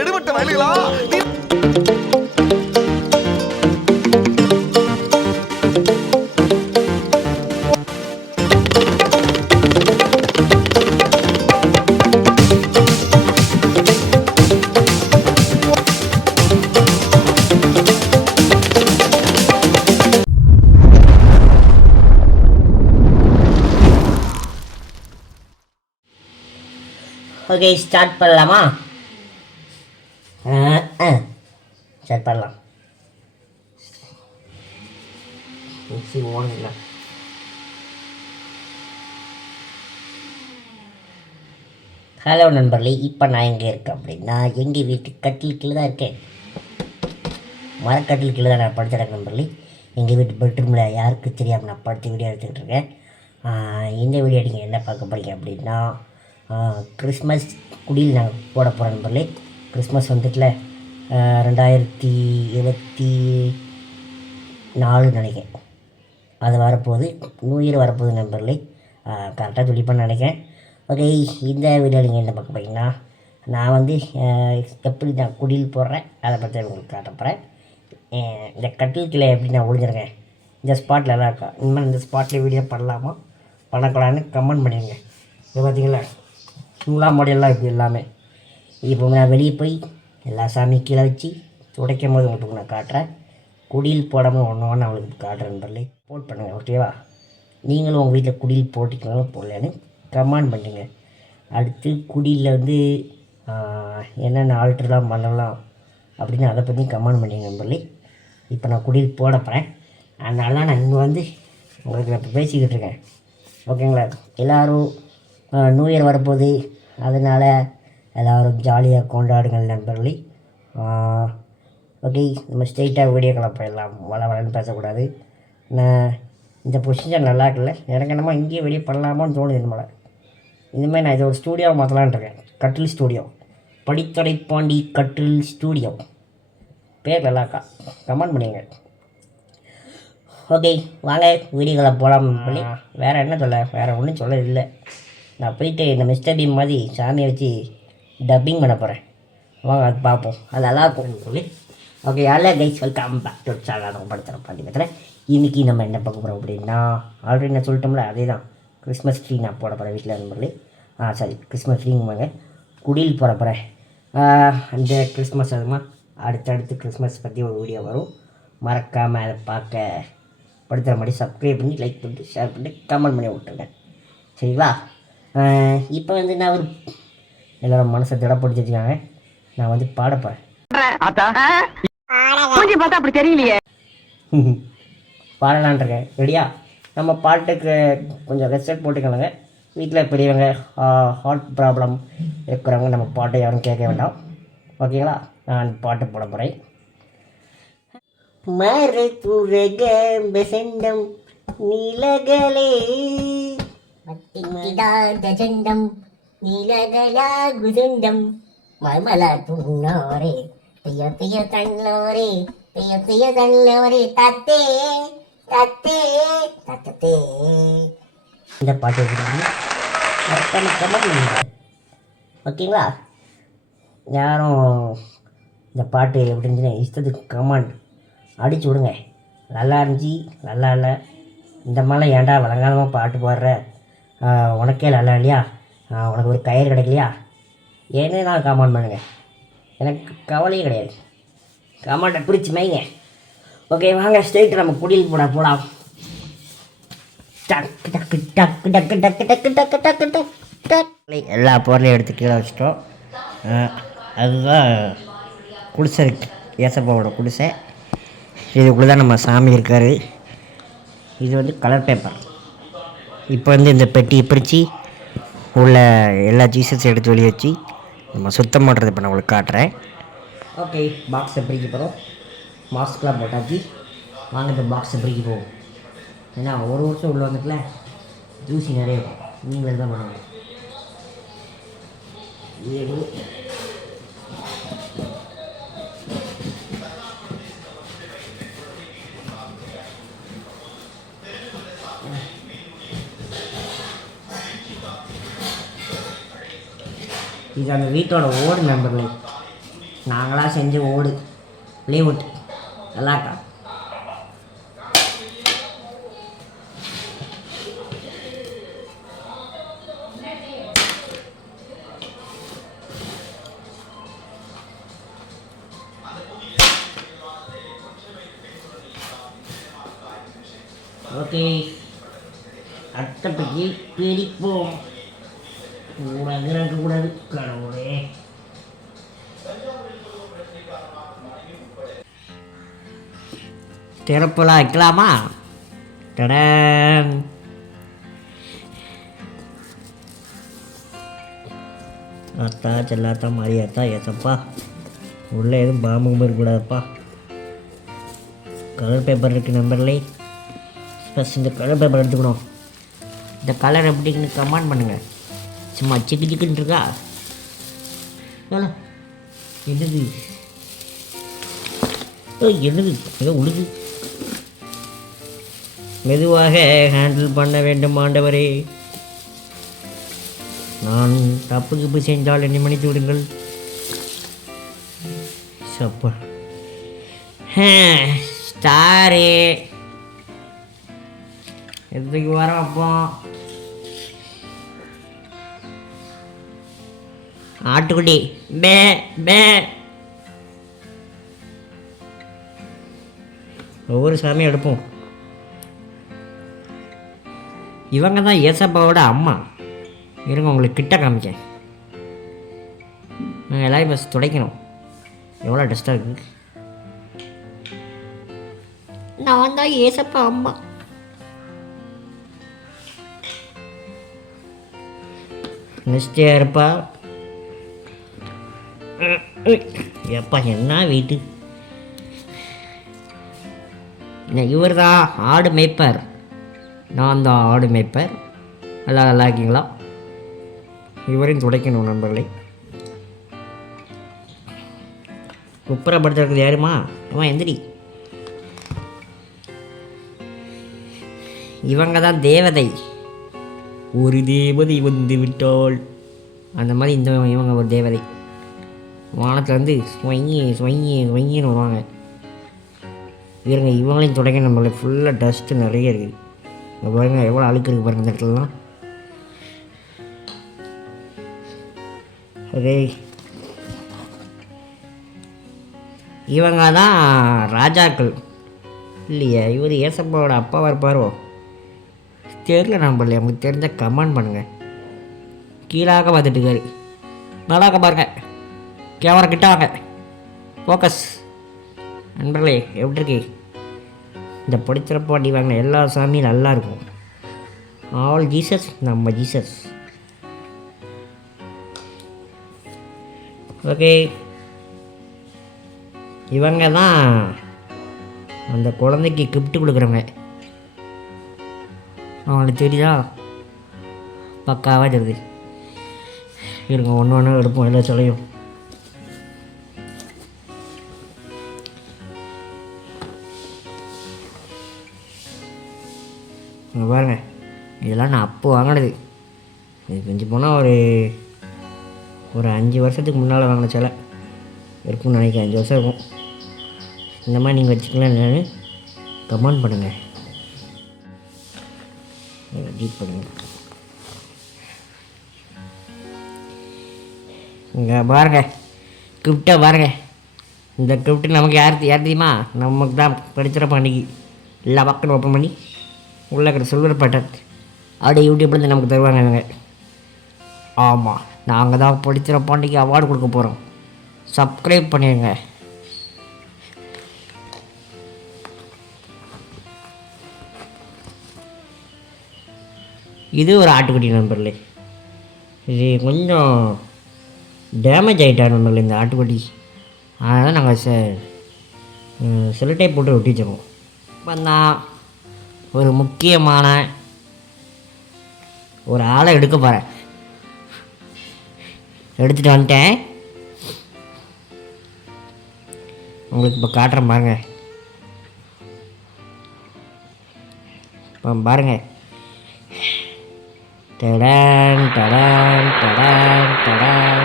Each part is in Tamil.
எடுபட்ட வயலுகளா? ஓகே ஸ்டார்ட் பண்ணலாமா ஸ்டார்ட் பண்ணலாம் மிக்சி ஓடுங்களா ஹலோ நண்பர்களே. இப்போ நான் எங்கே இருக்கேன் அப்படின்னா எங்கள் வீட்டு கட்டில் கீழே தான் இருக்கேன். மரக்கட்டில் கீழே தான் நான் படுத்துறேன் நண்பர்களே. எங்கள் வீட்டு பெட்ரூமில் யாருக்கு தெரியாமல் நான் படுத்து வீடியோ எடுத்துக்கிட்டு இருக்கேன். இந்த வீடியோ நீங்கள் என்ன பார்க்க போகிறீங்க அப்படின்னா கிறிஸ்மஸ் குடியில் நாங்கள் போட போகிறோம் நண்பர்களே. கிறிஸ்மஸ் வந்துட்டுல ரெண்டாயிரத்தி இருபத்தி நாலு நினைக்கிறேன். அது வரப்போகுது. நியூ இயர் வரப்போகுது நண்பர்களே. கரெக்டாக துடிப்பேன்னு நினைக்கிறேன். ஓகே இந்த வீடியோ நீங்கள் என்ன பார்க்க பார்த்தீங்கன்னா நான் வந்து எப்படி நான் குடியில் போடுறேன் அதை பற்றி உங்களுக்கு காட்டப்போகிறேன் இந்த கட்டில் கீழே எப்படி நான் ஒழிஞ்சிருக்கேன் இந்த ஸ்பாட்டில் எல்லாம் இருக்கா? இனிமேல் இந்த ஸ்பாட்டில் வீடியோ பண்ணலாமா? பண்ணக்கூடாதுன்னு கமெண்ட் பண்ணிடுங்க இது பார்த்தீங்களா நூலா மாடல்லாம் இருக்குது எல்லாமே. இப்போ நான் வெளியே போய் எல்லா சாமி கீழே வச்சு துடைக்கும் போது உங்களுக்கு நான் காட்டுறேன். குடியில் போடாமல் ஒன்று ஒன்று அவளுக்கு காட்டுறேன் பள்ளி போட் பண்ணுங்கள் ஓகேவா நீங்களும் உங்கள் வீட்டில் குடியில் போட்டிக்கலாம் போடலன்னு கமெண்ட் பண்ணுங்க அடுத்து குடியில் வந்து என்னென்ன ஆல்ட்ருலாம் பண்ணலாம் அப்படின்னு அதை பற்றி கமெண்ட் பண்ணிங்க நம்பர்லி இப்போ நான் குடியில் போட போகிறேன் அதனால நான் இங்கே வந்து உங்களுக்கு நான் இப்போ பேசிக்கிட்டு இருக்கேன். ஓகேங்களா எல்லோரும் நியூ இயர் வரப்போகுது அதனால் எல்லோரும் ஜாலியாக கொண்டாடுங்கள் நண்பர்களே. ஓகே நம்ம ஸ்ட்ரெயிட்டாக வீடியோக்களை போயிடலாம். வள வளன்னு பேசக்கூடாது. நான் இந்த பொசிஷன் நல்லா இருக்குல்ல? எனக்கு என்னமோ இங்கேயே வெளியே பண்ணலாமான்னு தோணுது நம்மளை இனிமேல் நான் இதை ஒரு ஸ்டூடியோவை இருக்கேன். கட்டில் ஸ்டூடியோ படித்தடை பாண்டி கட்டில் ஸ்டூடியோ பேர் நல்லாக்கா கமெண்ட் பண்ணுங்க. ஓகே வாங்க வீடியோக்களை போகலாம் சொல்லி வேறு என்ன சொல்ல? வேறு ஒன்றும் சொல்ல இல்லை. நான் போயிட்டு இந்த மிஸ்டர் பீம் மாதிரி சாமியை வச்சு டப்பிங் பண்ண போகிறேன் வாங்க அது பார்ப்போம் அது நல்லா இருக்கும் சொல்லி ஓகே அல்ல guys welcome back to channel படுத்துகிறேன் பாண்டி பேசுகிறேன் இன்றைக்கி நம்ம என்ன பார்க்க போகிறோம் அப்படின்னா ஆல்ரெடி நான் சொல்லிட்டோம்ல அதே தான் கிறிஸ்மஸ் ட்ரீ நான் போட போகிறேன் வீட்டில் நண்பர்களே. ஆ சாரி கிறிஸ்மஸ் ட்ரீங்க குடியில் போட போகிறேன் அந்த கிறிஸ்மஸ் அதுமா அடுத்தடுத்து கிறிஸ்மஸ் பற்றி ஒரு வீடியோ வரும். மறக்காமல் அதை பார்க்க படுத்துகிற மாதிரி சப்ஸ்கிரைப் பண்ணி லைக் பண்ணிட்டு ஷேர் பண்ணிட்டு கமெண்ட் பண்ணி விட்ருங்க சரிங்களா? இப்போ வந்து நான் ஒரு எல்லோரும் மனசை திடப்படுத்தி வச்சுக்காங்க நான் வந்து பாட போகிறேன் பார்த்தா அப்படி தெரியலையே. பாடலான் இருக்கேன். ரெடியா நம்ம பாட்டுக்கு கொஞ்சம் ரெஸ்பெக்ட் போட்டுக்கலாங்க. வீட்டில் பெரியவங்க ஹார்ட் ப்ராப்ளம் இருக்கிறவங்க நம்ம பாட்டை யாரும் கேட்க வேண்டாம். ஓகேங்களா நான் பாட்டு போட போகிறேன் மறுத்துரக பெசண்டம் நீலகளே. மத்திடாதஜண்டம் நீலகலா குசுண்டம் மர்மல துண்ணோரே பிய பிய தண்ணோரே பிய பிய தண்ணோரே தத்தே தத்தே தத்தே இந்த பாட்டு எப்படி ஓகேங்களா? யாரும் இந்த பாட்டு எப்படின்னு இஷ்டத்துக்கு கமாண்ட் அடிச்சு விடுங்க. நல்லா இருந்துச்சு நல்லா இல்லை. இந்த மாதிரிலாம் ஏன்டா வழங்காலமாக பாட்டு பாடுற? உனக்கே நல்லா இல்லையா? உனக்கு ஒரு கயிறு கிடைக்கலையா என்ன நான் கமெண்ட் பண்ணுங்க எனக்கு கவலையே கிடையாது கமெண்ட்டை பிடிச்சி மைங்க ஓகே வாங்க ஸ்ட்ரெயிட் நம்ம குடியில் போட போகலாம் டக்கு டக்கு டக்கு டக்கு டக்கு டக்கு டக்கு டக்கு டக்கு டக்கு எல்லா பொருளையும் எடுத்து கீழே வச்சிட்டோம் அதுதான் குடிசை இருக்கு ஏசப்பாவோட குடிசை இதுக்குள்ளே தான் நம்ம சாமி இருக்கார் இது வந்து கலர் பேப்பர் இப்போ வந்து இந்த பெட்டியை பிரித்து உள்ள எல்லா ஜீசஸ் எடுத்து வெளியே வச்சு நம்ம சுத்தம் பண்ணுறது இப்போ நான் உங்களுக்கு காட்டுறேன். ஓகே பாக்ஸை பிரிக்க போகிறோம் மாஸ்க்லாம் போட்டாச்சு. வாங்க இந்த பாக்ஸை பிரிக்க போவோம். ஏன்னா ஒரு வருஷம் உள்ளே வந்துட்டுல ஜூசி நிறைய இருக்கும். நீங்களே தான் பண்ணுவாங்க இது அந்த வீட்டோட ஓடு நம்பர்கள் நாங்களாக செஞ்ச ஓடு. ப்ளேவுட் நல்லாக்கா ஓகே அடுத்த பற்றி பிடிப்போம். திறப்பெல்லாம் வைக்கலாமா? டடன். அத்தா செல்லாத்தா மாரியாத்தா ஏசப்பா. உள்ளே எதுவும் பாம்பு இருக்கக்கூடாதுப்பா. கலர் பேப்பர் இருக்குது நம்பர்லே. ப்ளஸ் இந்த கலர் பேப்பர் எடுத்துக்கணும். இந்த கலர் எப்படின்னு கமெண்ட் பண்ணுங்கள் சும்மா சிக்கு சிக்குன்னு இருக்கா? என்னது? என்னது? ஏதோ உழுது. மெதுவாக ஹேண்டில் பண்ண வேண்டும் ஆண்டவரே. நான் தப்பு கிப்பு செஞ்சால் என்னை மன்னித்து விடுங்கள். சப்பா. ஸ்டாரு. எதுக்கு வரோம் அப்போ? ஆட்டுக்குட்டி. பே பே. ஒவ்வொரு சாமியும் எடுப்போம். இவங்க தான் ஏசப்பாவோட அம்மா. இருங்க உங்களுக்கு கிட்ட காமிக்கேன் நாங்கள் எல்லாரையும் பஸ் துடைக்கணும். எவ்வளோ டஸ்ட்டாக இருக்கு நான் தான் ஏசப்பா அம்மா. நெக்ஸ்ட் யாருப்பா? எப்பா என்ன வீட்டு? இவர் தான் ஆடு மேய்ப்பர். நான் தான் ஆடு மேய்ப்பர். நல்லா நல்லா இருக்கீங்களா? இவரையும் துடைக்கணும் நண்பர்களே. குப்புறப்படுத்துறது யாருமா? அவன் எந்திரி. இவங்க தான் தேவதை. ஒரு தேவதை வந்து விட்டாள் அந்த மாதிரி இந்த இவங்க ஒரு தேவதை. வானத்துலேருந்து ஸ்வங்கி ஸ்வங்கி ஸ்வங்கின்னு வருவாங்க. இருங்க இவங்களையும் தொடங்க நம்மள ஃபுல்லாக டஸ்ட்டு நிறைய இருக்குது. இங்கே பாருங்க எவ்வளோ அழுக்கு இருக்குது பாருங்க இந்த இடத்துலலாம் ஓகே இவங்க தான் ராஜாக்கள். இல்லையா இவர் ஏசப்பாவோட அப்பாவாக இருப்பாரோ? தெரில நம்பல உங்களுக்கு தெரிஞ்ச கமெண்ட் பண்ணுங்கள் கீழாக பார்த்துட்டு இருக்காரு. நல்லாக்க பாருங்க. கேமரா கிட்ட வாங்க. ஃபோக்கஸ் நண்பர்களே எப்படி இருக்கு இந்த படிச்சிறப்ப வண்டி வாங்கின எல்லா சாமியும் நல்லா இருக்கும். ஆல் ஜீசஸ் நம்ம ஜீசஸ் ஓகே இவங்க தான் அந்த குழந்தைக்கு கிஃப்ட் கொடுக்குறவங்க. அவங்களுக்கு தெரியுதா? பக்காவாக தெரியுது. இருங்க ஒன்று ஒன்று எடுப்போம் எல்லா சிலையும். இங்கே பாருங்கள் இதெல்லாம் நான் அப்போ வாங்கினது. இது கொஞ்சம் போனால் ஒரு ஒரு அஞ்சு வருஷத்துக்கு முன்னால் வாங்கின சிலை. இருக்கும்னு நினைக்கிறேன். அஞ்சு வருஷம் இருக்கும். இந்த மாதிரி நீங்கள் வச்சுக்கலாம் கமெண்ட் பண்ணுங்கள் ஜீப் பண்ணுங்கள் இங்கே பாருங்க. கிஃப்டை பாருங்க. இந்த கிஃப்ட்டு நமக்கு யார் யார் தெரியுமா? நமக்கு தான். படிச்சிட அன்றைக்கி எல்லா பக்கம் ஓப்பன் பண்ணி. உள்ளே இருக்கிற சில்வர் பட்டன் அப்படியே யூடியூப்லேருந்து நமக்கு தருவாங்க இவங்க. ஆமாம் நாங்கள் தான் படிச்சிட பாண்டிக்கு அவார்டு கொடுக்க போகிறோம் சப்ஸ்கிரைப் பண்ணிடுங்க இது ஒரு ஆட்டுக்குட்டி நண்பர்களே. இது கொஞ்சம் டேமேஜ் ஆகிட்டா நண்பர்களே இந்த ஆட்டுக்குட்டி. அதனால் நாங்கள் செ போட்டு ஒட்டி வச்சிருக்கோம் வந்தான் நான் ஒரு முக்கியமான ஒரு ஆளை எடுக்க போகிறேன் எடுத்துகிட்டு வந்துட்டேன். உங்களுக்கு இப்போ காட்டுறேன் பாருங்க. பாருங்க. டடான் டடான் டடான் டடான்.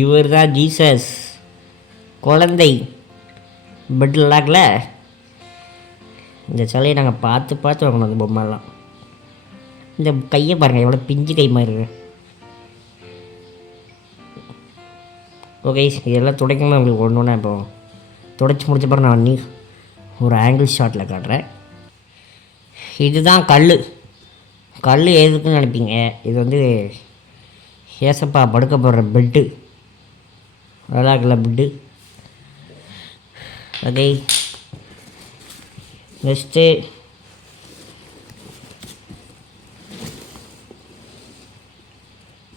இவர் தான் ஜீசஸ். குழந்தை. பெட்டில் லாக்கில் இந்த சிலையை நாங்கள் பார்த்து பார்த்து வாங்கணும் அந்த பொம்மைலாம். இந்த கையை பாருங்கள் எவ்வளோ பிஞ்சு கை மாதிரி இருக்கு. ஓகே இதெல்லாம் துடைக்கணும் உங்களுக்கு ஒன்று ஒன்றா இப்போ துடைச்சி முடிச்ச பிறகு நான் நீ ஒரு ஆங்கிள் ஷாட்டில் காட்டுறேன். இதுதான் கல் கல் எதுக்குன்னு நினைப்பீங்க? இது வந்து ஏசப்பா படுக்க போடுற பெட்டு நல்லா இருக்குல்ல பெட்டு ஓகே நெக்ஸ்ட்டு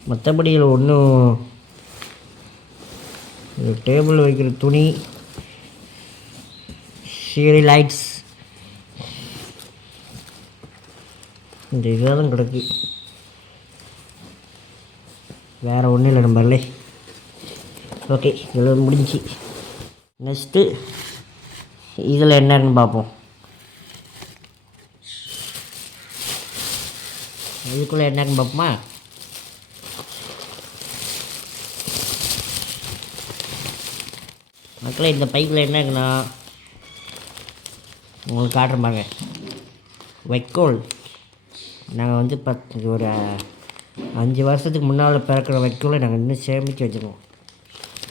மற்றபடி இதில் ஒன்றும் டேபிள் வைக்கிற துணி சீரி லைட்ஸ் இந்த இதெல்லாம் கிடக்கு. வேறு ஒன்றும் இல்லை நம்பர்லே ஓகே இதில் முடிஞ்சுச்சு. நெக்ஸ்ட்டு இதில் என்னன்னு பார்ப்போம். இதுக்குள்ளே என்னன்னு பார்ப்போமா? மக்களே இந்த பைப்பில் என்ன இருக்குன்னா உங்களுக்கு காட்டுறேன் பாருங்க வைக்கோல். நாங்கள் வந்து பத்து ஒரு அஞ்சு வருஷத்துக்கு முன்னால் பிறக்கிற வைக்கோலை நாங்கள் இன்னும் சேமித்து வச்சுருக்கோம்.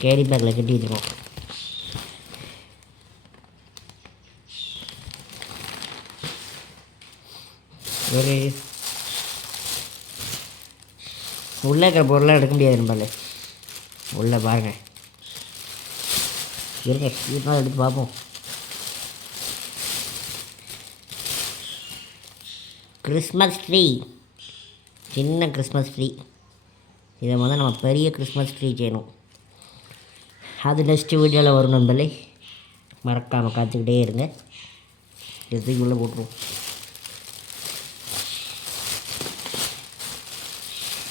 கேரி பேக்கில் கட்டி வச்சுருக்கோம். ஒரு உள்ளே இருக்கிற பொருளாக எடுக்க முடியாது நம்பளே உள்ளே பாருங்கள் இருங்க இருந்தால் எடுத்து பார்ப்போம். Christmas tree. சின்ன கிறிஸ்மஸ் ட்ரீ. இதை முதல்ல நம்ம பெரிய கிறிஸ்மஸ் ட்ரீ செய்யணும். அது நெக்ஸ்ட் வீடியோவில் வரும் நண்பர்களே. மறக்காமல் காத்துக்கிட்டே இருங்க. எதுக்குள்ளே உள்ளே போட்டுருவோம்.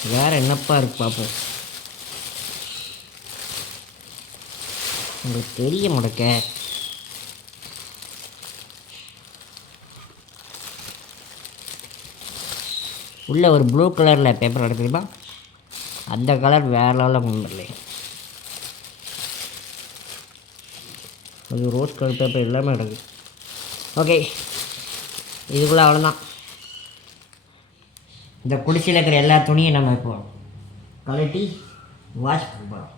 வேறு என்னப்பா இருக்கு பார்ப்போம் உங்களுக்கு தெரிய முடக்க. உள்ளே ஒரு ப்ளூ கலரில் பேப்பர் எடுத்துருப்பா அந்த கலர் வேறு லெவலில் கொண்டு வரல அது ரோஸ் கலர் பேப்பர் எல்லாமே கிடக்கு. ஓகே இதுக்குள்ளே அவ்வளோதான் இந்த குடிசையில் இருக்கிற எல்லா துணியும் நம்ம இப்போ கழட்டி வாஷ் பண்ண போகிறோம்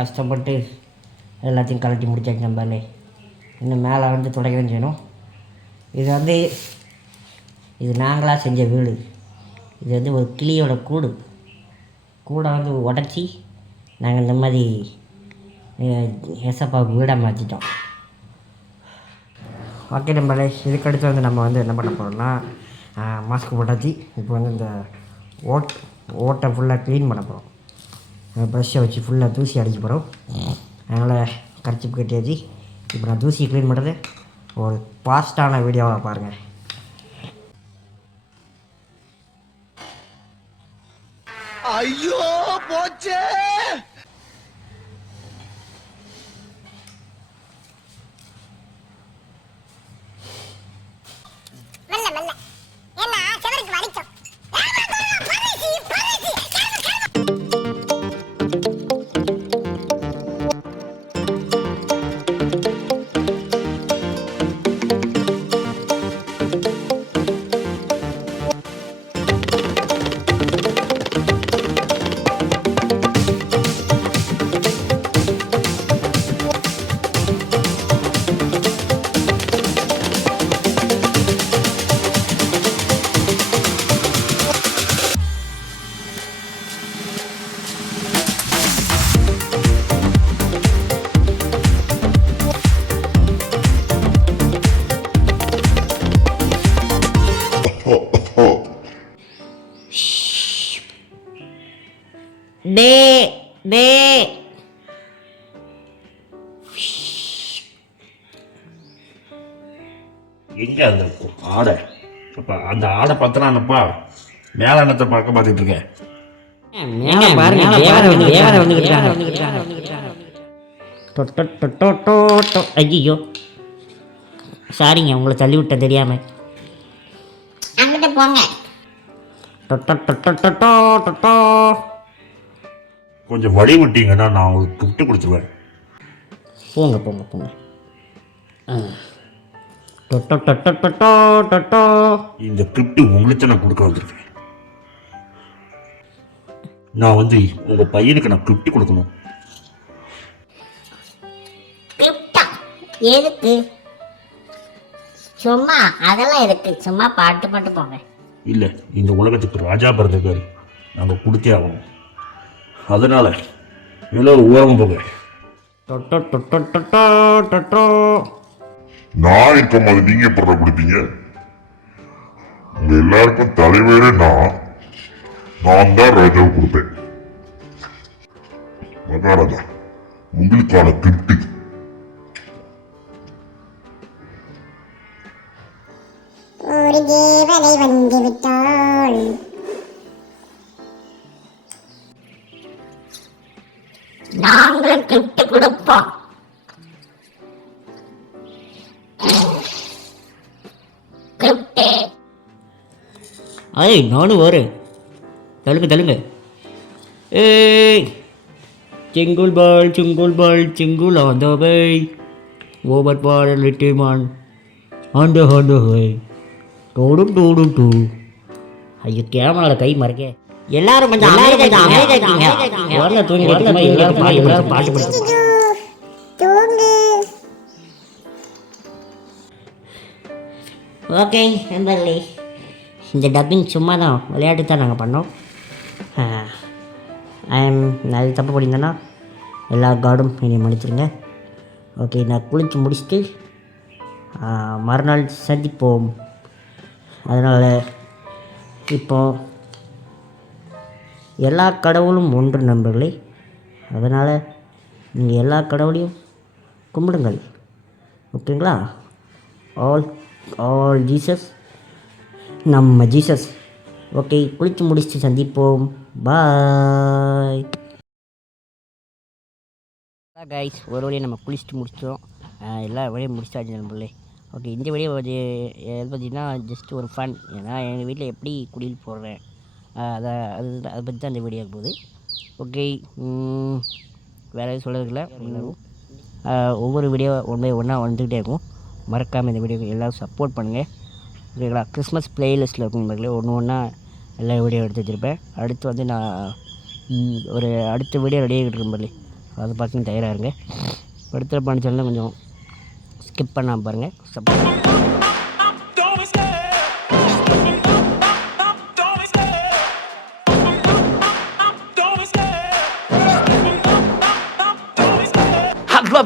கஷ்டப்பட்டு எல்லாத்தையும் கழட்டி முடிச்சாச்சு நண்பர்களே இன்னும் மேலே வந்து துடைக்கவும் செய்யணும் இது வந்து இது நாங்களாக செஞ்ச வீடு. இது வந்து ஒரு கிளியோட கூடு. கூடை வந்து உடச்சி நாங்கள் இந்த மாதிரி எசப்பாவுக்கு வீடாக மாற்றிட்டோம் ஓகே நம்மளே இதுக்கடுத்து வந்து நம்ம வந்து என்ன பண்ண போகிறோம்னா மாஸ்க் போட்டாச்சு. இப்போ வந்து இந்த ஓட் ஓட்டை ஃபுல்லாக க்ளீன் பண்ண போகிறோம் ப்ரஷ்ஷை வச்சு ஃபுல்லாக தூசி அடிக்க போகிறோம் அதனால் கரைச்சி கட்டியாச்சு இப்போ நான் தூசியை க்ளீன் பண்ணுறது ஒரு ஃபாஸ்ட்டான வீடியோவாக பாருங்கள் ஐயோ போச்சே! பார்த்தனானப்பா மேல என்னத்தை பார்க்க பார்த்துட்டு இருக்கேன் ஐயோ சாரிங்க உங்களை தள்ளி விட்டேன் தெரியாம. அங்கிட்டு போங்க. கொஞ்சம் வழி விட்டீங்கன்னா நான் உங்களுக்கு கிஃப்ட் கொடுத்துருவேன். போங்க போங்க போங்க. ஆ. இந்த கிஃப்ட் உங்களுக்கு நான் கொடுக்க வந்திருக்கேன். நான் வந்து உங்க பையனுக்கு நான் கிஃப்ட் கொடுக்கணும். கிஃப்டா எதுக்கு? சும்மா அதெல்லாம் எதுக்கு? சும்மா பாட்டு பாட்டு போங்க. இல்லை இந்த உலகத்துக்கு ராஜா பிறந்தக்காரு நாங்கள் கொடுத்தே ஆகணும். அதனால எல்லோரும் ஓரமாக போங்க. டொட்டோ டொட்டோ டொட்டோ டொட்டோ நான் இருக்கும் போது நீங்க எப்படி கொடுப்பீங்க? உங்க எல்லாருக்கும் தலைவரே நான். நான் தான் ராஜாவை கொடுப்பேன். மகாராஜா உங்களுக்கான கிஃப்ட் ஒரு தேவதை வந்து விட்டாள். நாங்களும் கிஃப்ட் கொடுப்போம். ஐய் நானும் வரேன். தள்ளுங்க தள்ளுங்க. ஏய் single ball single ball single on the way over ball little man on the on the way டோடு டோடு டூ. ஐயோ கேமரால கை மறக்க. எல்லாரும் கொஞ்சம் அமைதியாக்கீங்க வரல தூங்கி எல்லாரும் பாட்டு எல்லாரும் பாட்டு படிச்சு ஓகே நண்பர்களே. இந்த டப்பிங் சும்மா தான் விளையாட்டு தான் நாங்கள் பண்ணோம். ஐஎம் நான் இது தப்பு பண்ணியிருந்தேன்னா எல்லா கார்டும் என்னை மன்னிச்சிருங்க. ஓகே நான் குளிச்சு முடிச்சுட்டு மறுநாள் சந்திப்போம். அதனால் இப்போ எல்லா கடவுளும் ஒன்று நண்பர்களே. அதனால் நீங்கள் எல்லா கடவுளையும் கும்பிடுங்கள். ஓகேங்களா? ஆல் ஆல் ஜீசஸ் நம்ம ஜீசஸ். ஓகே குளித்து முடிச்சுட்டு சந்திப்போம். பாய். கைஸ் ஒரு வழியை நம்ம குளிச்சுட்டு முடிச்சிட்டோம். எல்லா வழியும் முடிச்சாச்சு நம்மளே ஓகே இந்த வழியை அது எது பார்த்தீங்கன்னா ஜஸ்ட் ஒரு ஃபன் ஏன்னா எங்கள் வீட்டில் எப்படி குடியில் போடுறேன்? அதை அது அதை பற்றி தான் இந்த வீடியோ போகுது. ஓகே வேறு எதுவும் சொல்கிறதுல ஒவ்வொரு வீடியோ ஒன் பை ஒன்றா வந்துக்கிட்டே இருக்கும். மறக்காமல் இந்த வீடியோக்கு எல்லோரும் சப்போர்ட் பண்ணுங்கள் ஓகேங்களா கிறிஸ்மஸ் பிளேலிஸ்ட்டில் இருக்கும் நண்பர்களே ஒன்று ஒன்றா எல்லா வீடியோ எடுத்து வச்சுருப்பேன். அடுத்து வந்து நான் ஒரு அடுத்த வீடியோ ரெடி ஆகிட்டு இருக்கும் நண்பர்களே அதை பார்த்து தயாராக இருங்க. அடுத்த பண்ண கொஞ்சம் ஸ்கிப் பண்ணாமல் பாருங்கள் support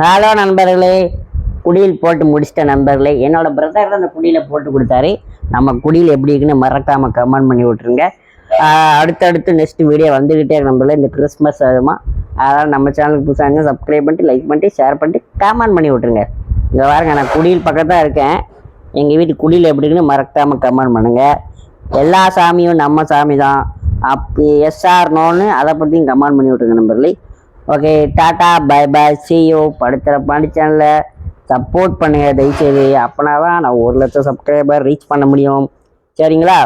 Hello நண்பர்களே குடியில் போட்டு முடிச்சிட்ட நண்பர்களே. என்னோட பிரதர் அந்த குடியில் போட்டு கொடுத்தாரு. நம்ம குடியில் எப்படி இருக்குன்னு மறக்காமல் கமெண்ட் பண்ணி விட்ருங்க அடுத்தடுத்து நெக்ஸ்ட் வீடியோ வந்துக்கிட்டே இருக்கு இந்த கிறிஸ்மஸ் அதுமா. அதனால் நம்ம சேனலுக்கு புதுசாக சப்ஸ்கிரைப் பண்ணிட்டு லைக் பண்ணிட்டு ஷேர் பண்ணிட்டு கமெண்ட் பண்ணி விட்ருங்க இங்கே பாருங்க நான் குடியில் பக்கத்தான் இருக்கேன். எங்கள் வீட்டு குடியில் எப்படி இருக்குன்னு மறக்காமல் கமெண்ட் பண்ணுங்கள் எல்லா சாமியும் நம்ம சாமி தான் அப்படி எஸ்ஆர்னோன்னு அதை பற்றியும் கமெண்ட் பண்ணி விட்ருங்க நண்பர்களே. Okay tata bye bye see you படுத்துகிற Pandi சேனலில் சப்போர்ட் பண்ணுங்க தயவுசெய்து. அப்போனா தான் நான் ஒரு லட்சம் சப்ஸ்கிரைபர் ரீச் பண்ண முடியும். சரிங்களா?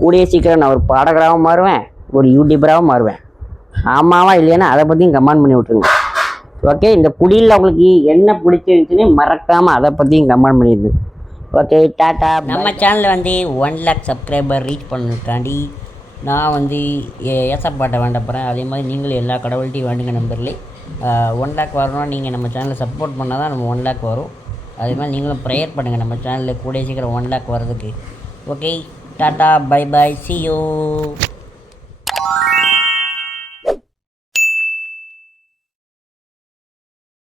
கூடிய சீக்கிரம் நான் ஒரு பாடகராகவும் மாறுவேன் ஒரு யூடியூபராகவும் மாறுவேன். ஆமாவா இல்லையானா அதை பற்றியும் கமெண்ட் பண்ணி விட்ருங்க ஓகே இந்த குடியில் உங்களுக்கு என்ன பிடிச்சிருந்துச்சுன்னு மறக்காமல் அதை பற்றியும் கமெண்ட் பண்ணிடுங்க. ஓகே டாட்டா நம்ம சேனலில் வந்து ஒன் லேக் சப்ஸ்கிரைபர் ரீச் பண்ணதுக்காண்டி நான் வந்து ஏசப்பாட்டை வேண்ட போகிறேன் அதே மாதிரி நீங்களும் எல்லா கடவுள்கிட்டையும் வேண்டுங்க நம்பர்லே ஒன் லேக் வரணும்னா நீங்கள் நம்ம சேனலை சப்போர்ட் பண்ணால் தான் நம்ம ஒன் லேக் வரும். அதே மாதிரி நீங்களும் ப்ரேயர் பண்ணுங்கள் நம்ம சேனலில் கூடிய சீக்கிரம் ஒன் லேக் வர்றதுக்கு. Okay tata bye bye see you